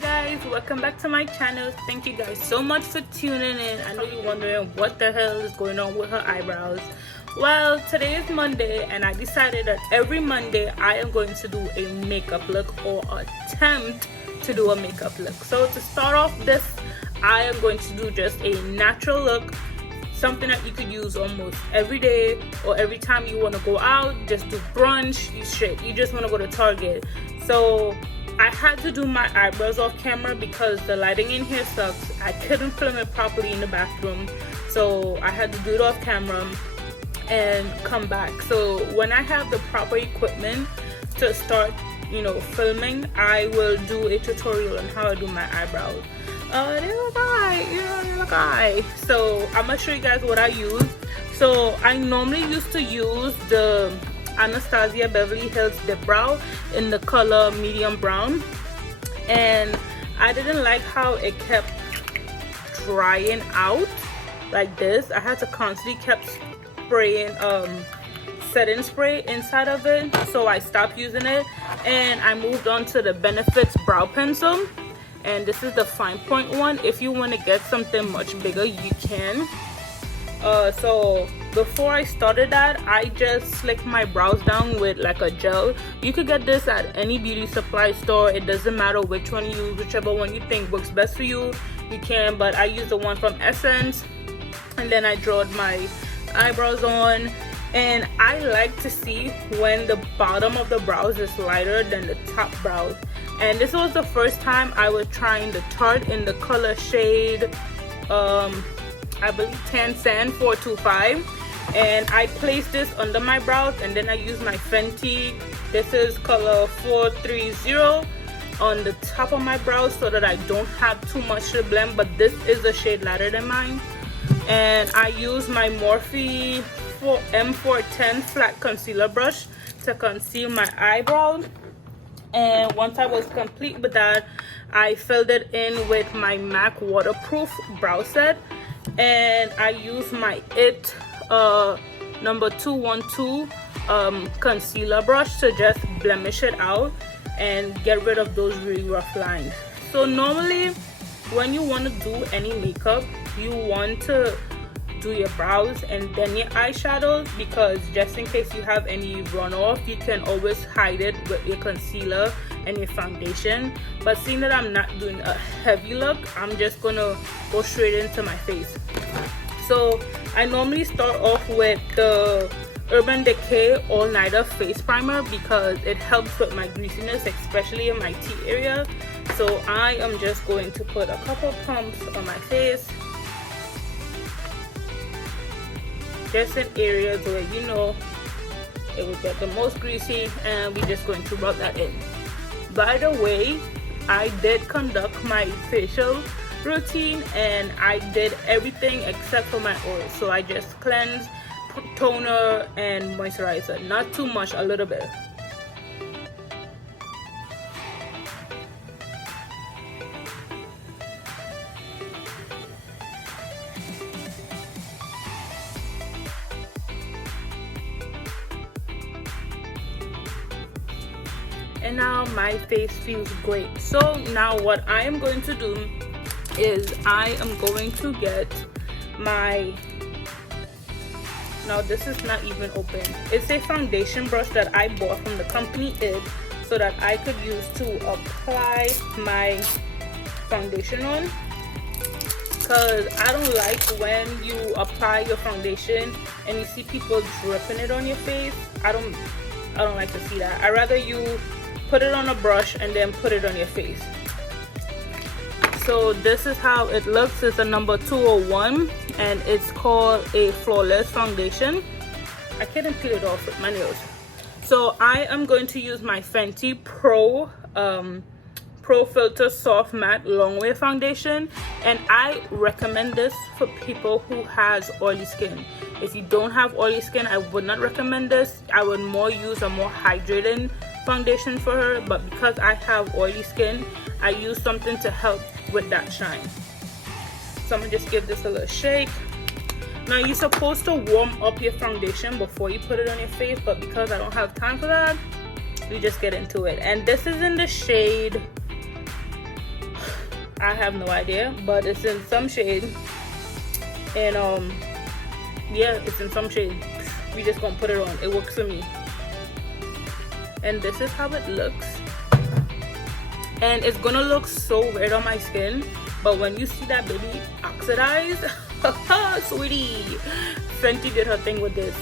guys, welcome back to my channel. Thank you guys so much for tuning in. I know you're wondering what the hell is going on with her eyebrows. Well, today is Monday and I decided that every Monday I am going to do a makeup look or attempt to do a makeup look. So to start off this, I am going to do just a natural look, something that you could use almost every day or every time you want to go out, just do brunch, you just want to go to Target. So I had to do my eyebrows off camera because the lighting in here sucks. I couldn't film it properly in the bathroom, so I had to do it off camera and come back. So when I have the proper equipment to start, filming, I will do a tutorial on how I do my eyebrows. They look alright. So I'm gonna show you guys what I use. So I normally used to use the Anastasia Beverly Hills Dip Brow in the color medium brown, and I didn't like how it kept drying out like this. I had to constantly kept spraying setting spray inside of it, so I stopped using it and I moved on to the Benefits brow pencil, and this is the fine point one. If you want to get something much bigger, you can. So before I started that, I just slicked my brows down with like a gel. You could get this at any beauty supply store. It doesn't matter which one you use, whichever one you think works best for you, you can. But I used the one from Essence, and then I drawed my eyebrows on. And I like to see when the bottom of the brows is lighter than the top brows. And this was the first time I was trying the Tarte in the color shade I believe Tan Sand 425, and I placed this under my brows, and then I used my Fenty, this is color 430, on the top of my brows so that I don't have too much to blend, but this is a shade lighter than mine. And I use my Morphe M410 flat concealer brush to conceal my eyebrows. And once I was complete with that, I filled it in with my MAC waterproof brow set, and I use my IT number 212 concealer brush to just blemish it out and get rid of those really rough lines. So normally when you want to do any makeup, you want to do your brows and then your eyeshadows, because just in case you have any runoff, you can always hide it with your concealer and your foundation. But seeing that I'm not doing a heavy look, I'm just gonna go straight into my face. So I normally start off with the Urban Decay All Nighter Face Primer because it helps with my greasiness, especially in my T area. So I am just going to put a couple pumps on my face, just in areas where it will get the most greasy, and we're just going to rub that in. By the way, I did conduct my facial routine and I did everything except for my oils. So I just cleansed, toner and moisturizer, not too much, a little bit. And now my face feels great. So now what I am going to do is I am going to get my, now this is not even open, it's a foundation brush that I bought from the company IT, so that I could use to apply my foundation on, because I don't like when you apply your foundation and you see people dripping it on your face. I don't like to see that. I'd rather you put it on a brush and then put it on your face. So this is how it looks. It's a number 201 and it's called a flawless foundation. I couldn't peel it off with my nails. So I am going to use my Fenty Pro Filter Soft Matte Longwear Foundation, and I recommend this for people who has oily skin. If you don't have oily skin, I would not recommend this. I would use a more hydrating foundation for her, but because I have oily skin, I use something to help with that shine. So I'm gonna just give this a little shake. Now you're supposed to warm up your foundation before you put it on your face, but because I don't have time for that, we just get into it. And this is in the shade I have no idea, but it's in some shade. And yeah, it's in some shade. We just gonna put it on. It works for me. And this is how it looks. And it's gonna look so weird on my skin, but when you see that baby oxidized, sweetie, Fenty did her thing with this.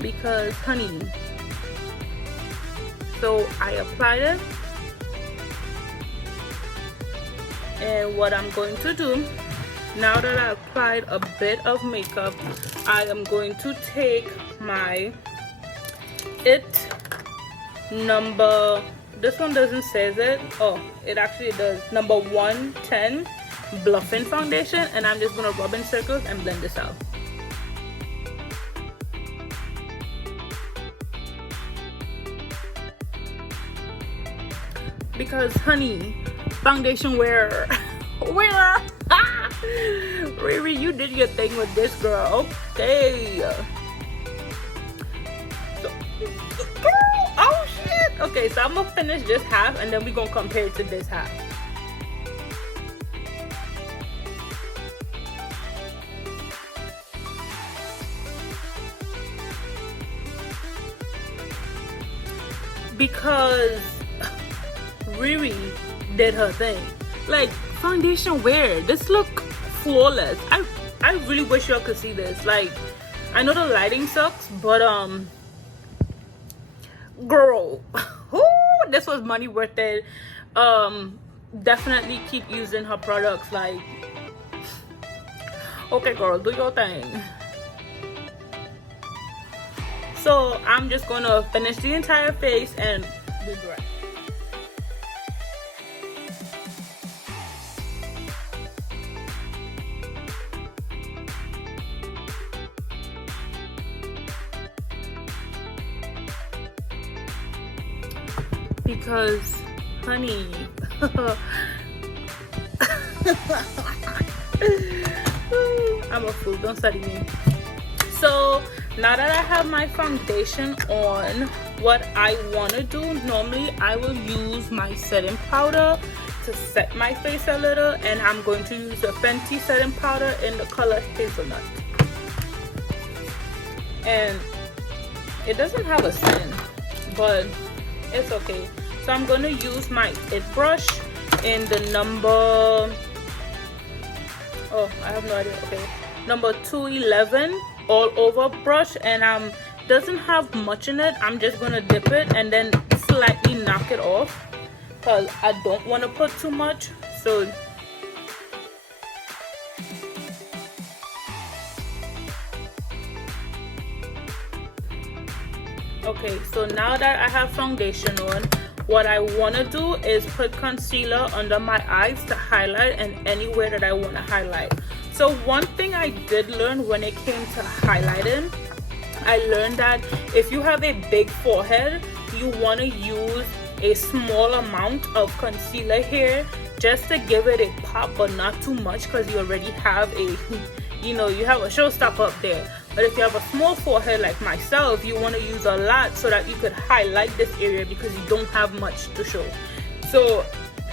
Because honey, so I applied it, and what I'm going to do now that I applied a bit of makeup, I am going to take my number, this one doesn't say it, oh it actually does, number 110 bluffing foundation, and I'm just gonna rub in circles and blend this out. Because honey, foundation wear Riri, you did your thing with this, girl. Okay, so, girl, oh shit. Okay, so I'm gonna finish this half and then we're gonna compare it to this half. Because Riri did her thing. Like, foundation wear, this look flawless. I really wish y'all could see this. Like, I know the lighting sucks, but girl, this was money worth it. Definitely keep using her products. Like, okay girl, do your thing. So I'm just gonna finish the entire face and be right. Because honey, I'm a fool, don't study me. So now that I have my foundation on, what I want to do, normally I will use my setting powder to set my face a little, and I'm going to use a Fenty setting powder in the color Hazelnut. And it doesn't have a scent, but it's okay. So I'm going to use my It brush in the number, oh I have no idea, okay, number 211 all over brush, and doesn't have much in it. I'm just going to dip it and then slightly knock it off because I don't want to put too much. So okay, so now that I have foundation on, what I want to do is put concealer under my eyes to highlight and anywhere that I want to highlight. So one thing I did learn when it came to highlighting, I learned that if you have a big forehead, you want to use a small amount of concealer here just to give it a pop, but not too much, because you already have a, you know, you have a showstopper up there. But if you have a small forehead like myself, you want to use a lot so that you could highlight this area because you don't have much to show. So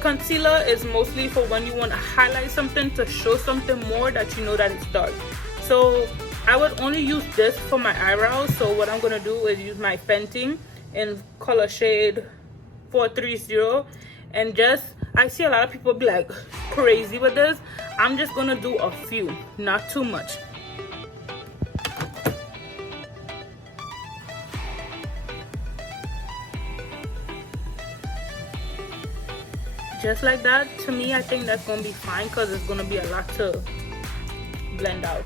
concealer is mostly for when you want to highlight something to show something more that you know that it's dark. So I would only use this for my eyebrows. So what I'm going to do is use my Fenty in color shade 430, and just, I see a lot of people be like crazy with this. I'm just going to do a few, not too much. Just like that. To me, I think that's gonna be fine because it's gonna be a lot to blend out.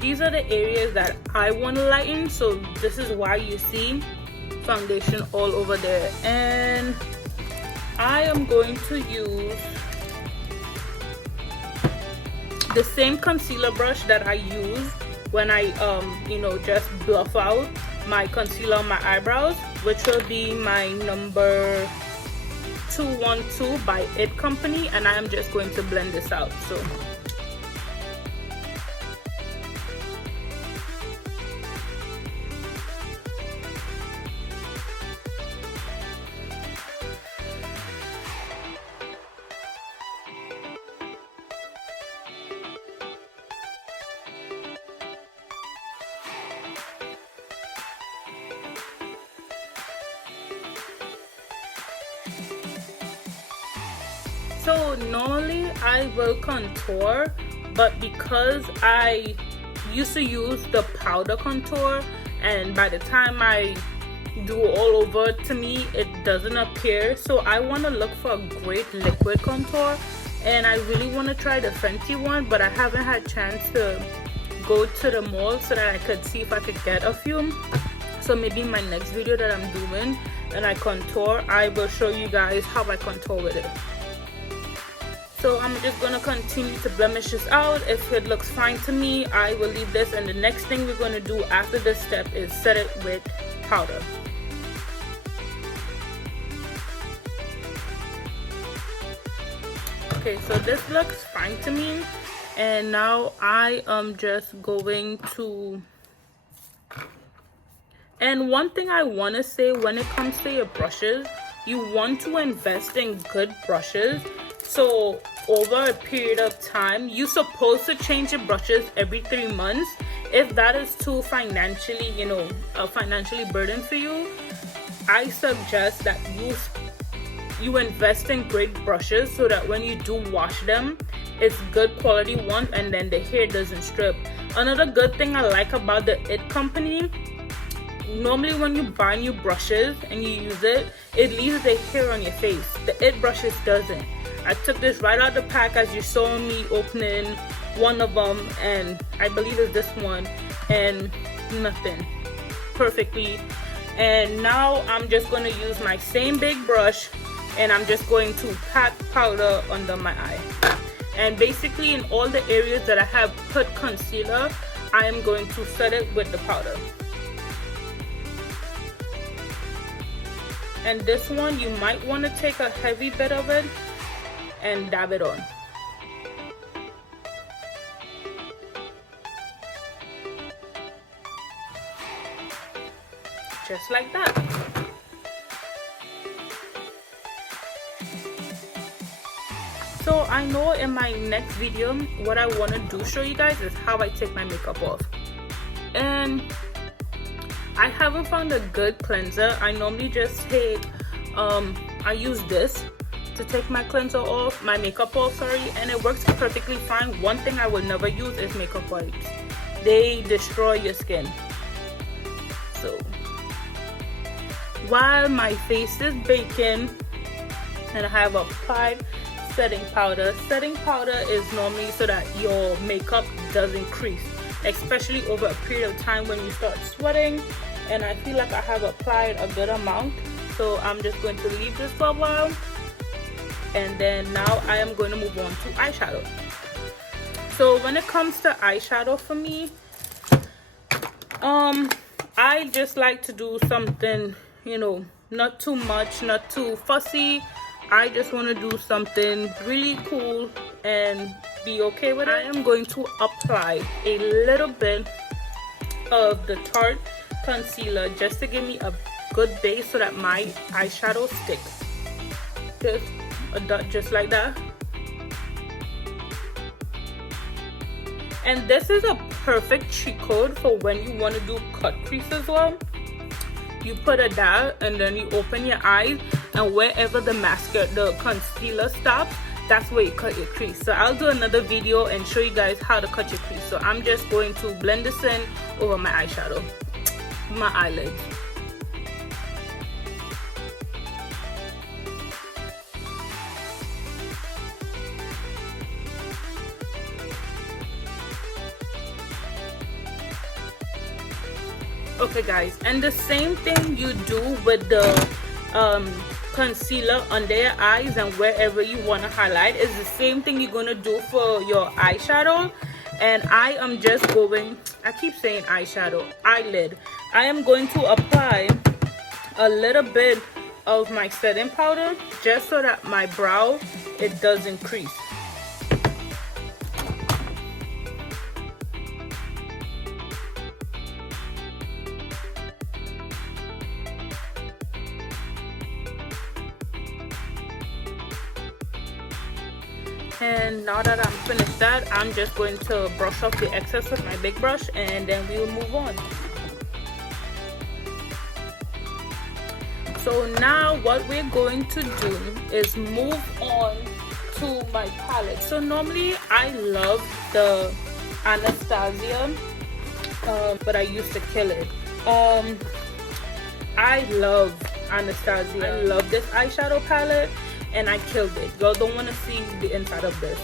These are the areas that I want to lighten, so this is why you see foundation all over there. And I am going to use the same concealer brush that I use when I you know, just bluff out my concealer on my eyebrows, which will be my number 212 by It Company, and I am just going to blend this out. So So normally I will contour, but because I used to use the powder contour, and by the time I do all over, to me it doesn't appear. So I want to look for a great liquid contour, and I really want to try the Fenty one, but I haven't had chance to go to the mall so that I could see if I could get a few. So maybe in my next video that I'm doing and I contour, I will show you guys how I contour with it. So I'm just gonna continue to blemish this out. If it looks fine to me, I will leave this, and the next thing we're gonna do after this step is set it with powder. Okay, so this looks fine to me, and now I am just going to, and one thing I want to say, when it comes to your brushes, you want to invest in good brushes. So over a period of time, you're supposed to change your brushes every 3 months. If that is too financially, financially burden for you, I suggest that you invest in great brushes so that when you do wash them, it's good quality ones, and then the hair doesn't strip. Another good thing I like about the It company, normally when you buy new brushes and you use it, it leaves the hair on your face. The It brushes doesn't. I took this right out of the pack, as you saw me opening one of them, and I believe it's this one, and nothing, perfectly. And now I'm just going to use my same big brush, and I'm just going to pat powder under my eye. And basically in all the areas that I have put concealer, I am going to set it with the powder. And this one, you might want to take a heavy bit of it and dab it on. Just like that. So I know in my next video, what I want to do show you guys is how I take my makeup off. And I haven't found a good cleanser. I normally just take, I use this to take my cleanser off, my makeup off, sorry, and it works perfectly fine. One thing I would never use is makeup wipes. They destroy your skin. So while my face is baking and I have applied setting powder. Setting powder is normally so that your makeup doesn't crease, especially over a period of time when you start sweating. And I feel like I have applied a good amount, so I'm just going to leave this for a while. And then now I am going to move on to eyeshadow. So when it comes to eyeshadow for me, I just like to do something, not too much, not too fussy. I just want to do something really cool and be okay with it. I am going to apply a little bit of the Tarte concealer just to give me a good base so that my eyeshadow sticks. Just like that. And this is a perfect cheat code for when you want to do cut crease as well. You put a dab and then you open your eyes, and wherever the concealer stops, that's where you cut your crease. So I'll do another video and show you guys how to cut your crease. So I'm just going to blend this in over my eyeshadow, my eyelids. Okay guys, and the same thing you do with the concealer under your eyes and wherever you want to highlight is the same thing you're going to do for your eyeshadow. And I am just going, I keep saying eyeshadow, eyelid. I am going to apply a little bit of my setting powder just so that my brow, it doesn't crease. And now that I'm finished that, I'm just going to brush off the excess with my big brush, and then we will move on. So now what we're going to do is move on to my palette. So normally I love the Anastasia, but I used to kill it. I love Anastasia. I love this eyeshadow palette, and I killed it. Y'all don't want to see the inside of this.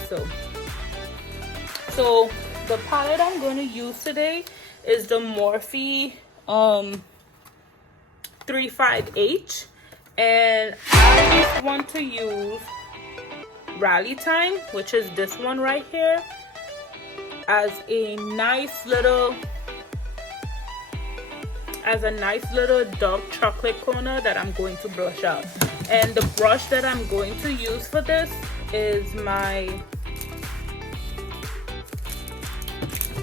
So the palette I'm going to use today is the Morphe 35H, and I just want to use Rally Time, which is this one right here, as a nice little dark chocolate corner that I'm going to brush out. And the brush that I'm going to use for this is my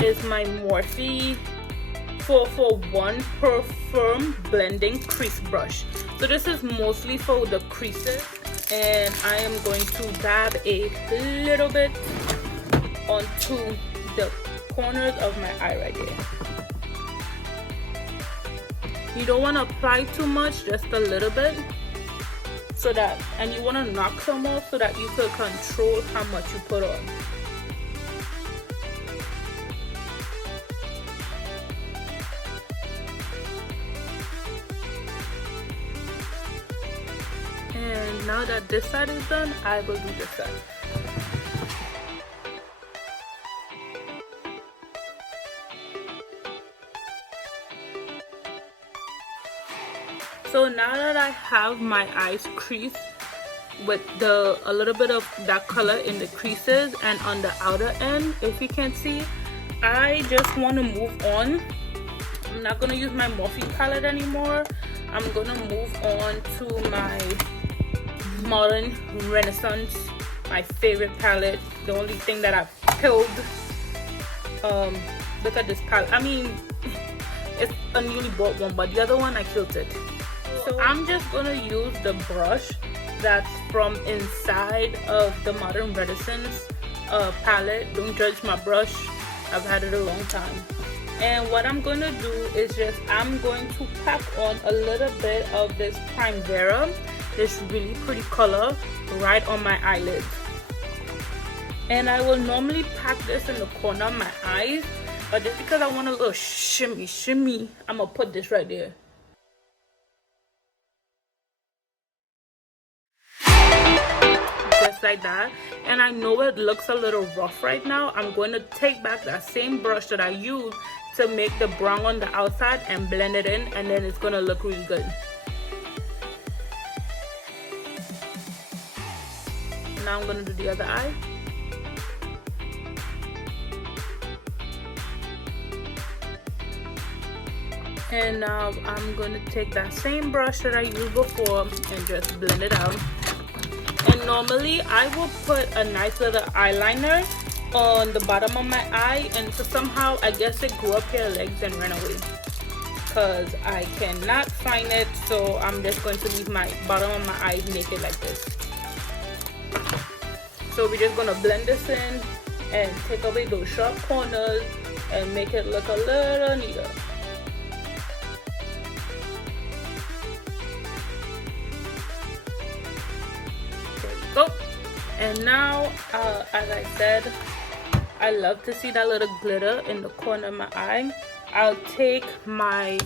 Morphe 441 Perform Blending Crease Brush. So this is mostly for the creases, and I am going to dab a little bit onto the corners of my eye right here. You don't want to apply too much, just a little bit, so that, and you want to knock some off so that you could control how much you put on. And now that this side is done, I will do this side. So now that I have my eyes creased with a little bit of that color in the creases and on the outer end, if you can see, I just want to move on. I'm not going to use my Morphe palette anymore. I'm going to move on to my Modern Renaissance, my favorite palette. The only thing that I've killed. Look at this palette. I mean, it's a newly bought one, but the other one I killed it. So I'm just gonna use the brush that's from inside of the Modern Renaissance palette. Don't judge my brush, I've had it a long time. And what I'm gonna do is I'm going to pack on a little bit of this Primavera, this really pretty color, right on my eyelids. And I will normally pack this in the corner of my eyes, but just because I want a little shimmy, I'm gonna put this right there. Just like that. And I know it looks a little rough right now. I'm going to take back that same brush that I used to make the brown on the outside and blend it in, and then it's going to look really good. Now I'm going to do the other eye. And now I'm going to take that same brush that I used before and just blend it out. And normally I will put a nice little eyeliner on the bottom of my eye, and so somehow I guess it grew up your legs and ran away because I cannot find it. So I'm just going to leave my bottom of my eye naked like this. So we're just going to blend this in and take away those sharp corners and make it look a little neater. Go. And now as I said, I love to see that little glitter in the corner of my eye. I'll take my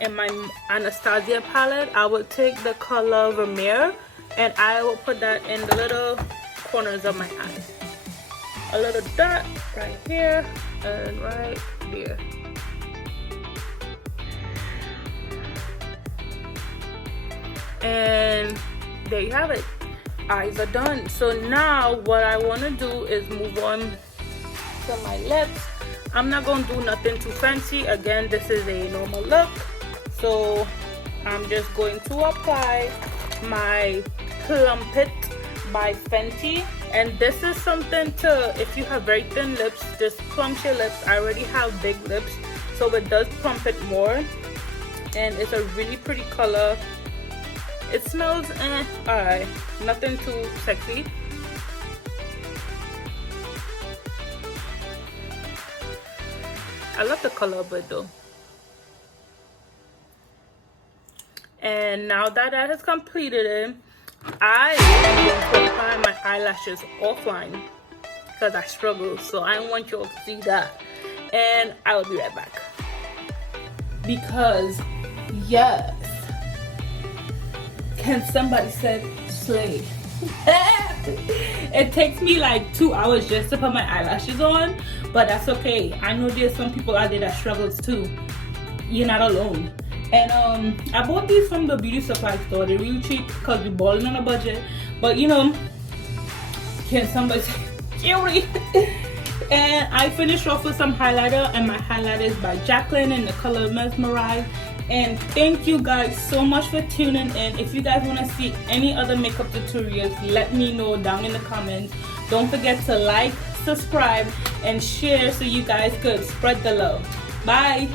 Anastasia palette, I will take the color Vermeer and I will put that in the little corners of my eyes. A little dot right here and right here. And there you have it. Eyes are done. So now what I want to do is move on to my lips. I'm not going to do nothing too fancy. Again, this is a normal look. So I'm just going to apply my Plump It by Fenty. And this is something to, if you have very thin lips, just plump your lips. I already have big lips, so it does plump it more. And it's a really pretty color. It smells alright, nothing too sexy. I love the color of it though. And now that has completed it, I am going to apply my eyelashes offline because I struggle, so I want y'all to see that. And I will be right back. Because yes, can somebody say slay? It takes me like 2 hours just to put my eyelashes on, but that's okay. I know there's some people out there that struggles too. You're not alone. And I bought these from the beauty supply store. They're really cheap because we're balling on a budget. But you know, can somebody say cutie? And I finished off with some highlighter, and my highlighter is by Jacqueline in the color Mesmerize. And thank you guys so much for tuning in. If you guys want to see any other makeup tutorials, let me know down in the comments. Don't forget to like, subscribe, and share so you guys could spread the love. Bye.